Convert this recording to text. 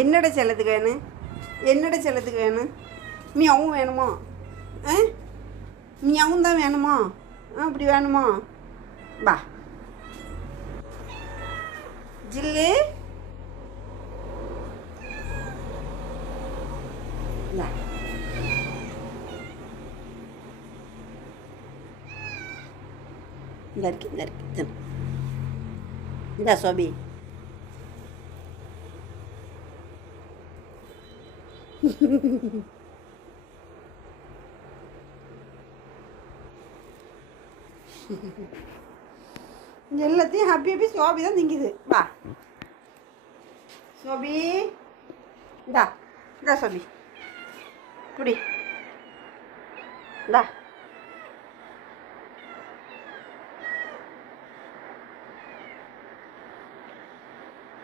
என்னோட செல்லத்துக்கு வேணும்? என்னோட செல்லத்துக்கு வேணும்? மியாவும் வேணுமா? ஆ மியாவும் தான் வேணுமா? அப்படி வேணுமா? வா ஜில்லு. வா இங்கே இருக்கு, இங்கே இருக்கு. இந்தா சோபி. எல்லாத்தையும் ஹாப்பி ஹாப்பி சோபி தான் திங்குது. வா சோபி. இந்தா இந்தா சோபி குடி. இந்தா